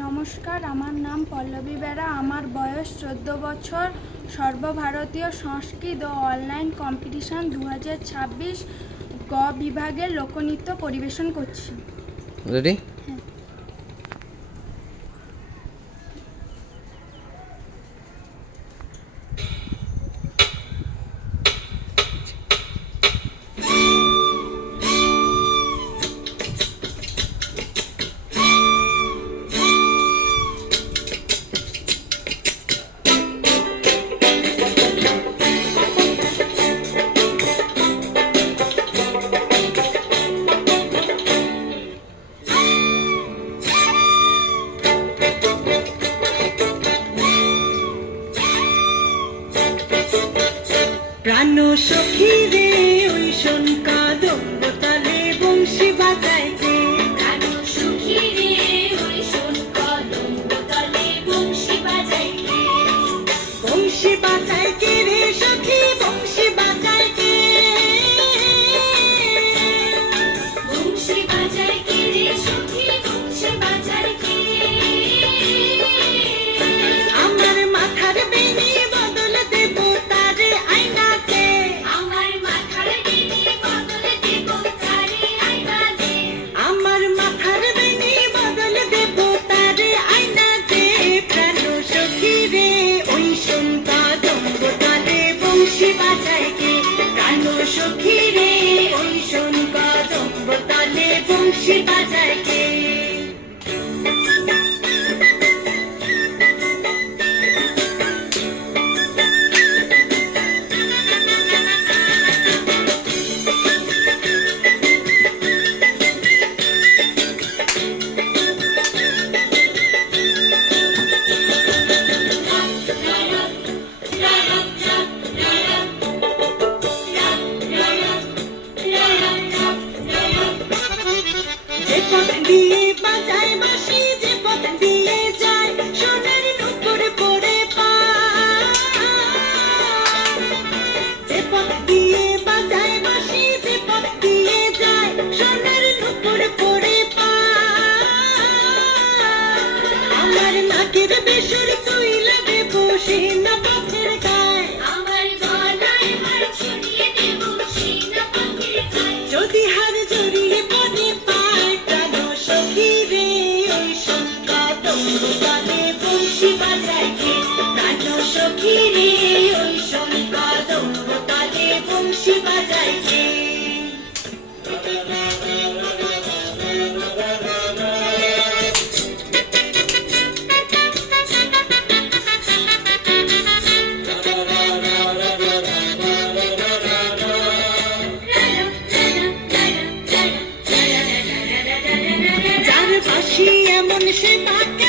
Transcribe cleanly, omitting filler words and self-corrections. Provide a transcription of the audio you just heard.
নমস্কার, আমার নাম পল্লবী বেরা। আমার বয়স 14 বছর। সর্বভারতীয় সংস্কৃত ও অনলাইন কম্পিটিশন 2026 গ বিভাগের লোকনৃত্য পরিবেশন করছি। রেডি? প্রাণ সখী রে ওই শোন কাদম্ব তালে বংশী বাজায় কে। প্রাণ সখী রে ওই শোন কদম্ব তলে বংশী বাজায় কে। বংশী বাজায় কে রে সখী, বংশী বাজায় কে। বংশী বাজায় কে রে সখী, বংশী বাজায় কে। আমার মাথার বেনি বদল দেব তারে আইনাতে। আমার মাথার বেনি বদল দেব তারে আইনাতে। আমার মাথার বেনি বদল দেব তারে আইনাতে। প্রাণ সখী রে ওই শোন কাদম্ব তালে বংশী বাজায় কে। প্রাণ সখী রে ওই শোন কাদম্ব তালে বংশী বাজায় কে। যে পথ দিয়ে বাজায় বাঁশি, যে পথ দিয়ে যায় সোনার নূপুর পরে পায়। যে পথ দিয়ে বাজায় বাঁশি, যে পথ দিয়ে যায় সোনার নূপুর পরে পায়। আমার নাকের বেসুর তুইলা দেব সে না পথের গায়। আমার গলায় হার ছড়িয়ে দেব সেই না পাখির গায়ে। যদি হার জড়িয়ে পড়ে পায় প্রাণ সখী রে ওই শোন কাদম্ব তালে বংশী বাজায় কে। প্রাণ সখী রে ওই শোন কাদম্ব তালে বংশী বাজায় কে। যার বাঁশি এমন সে তাকে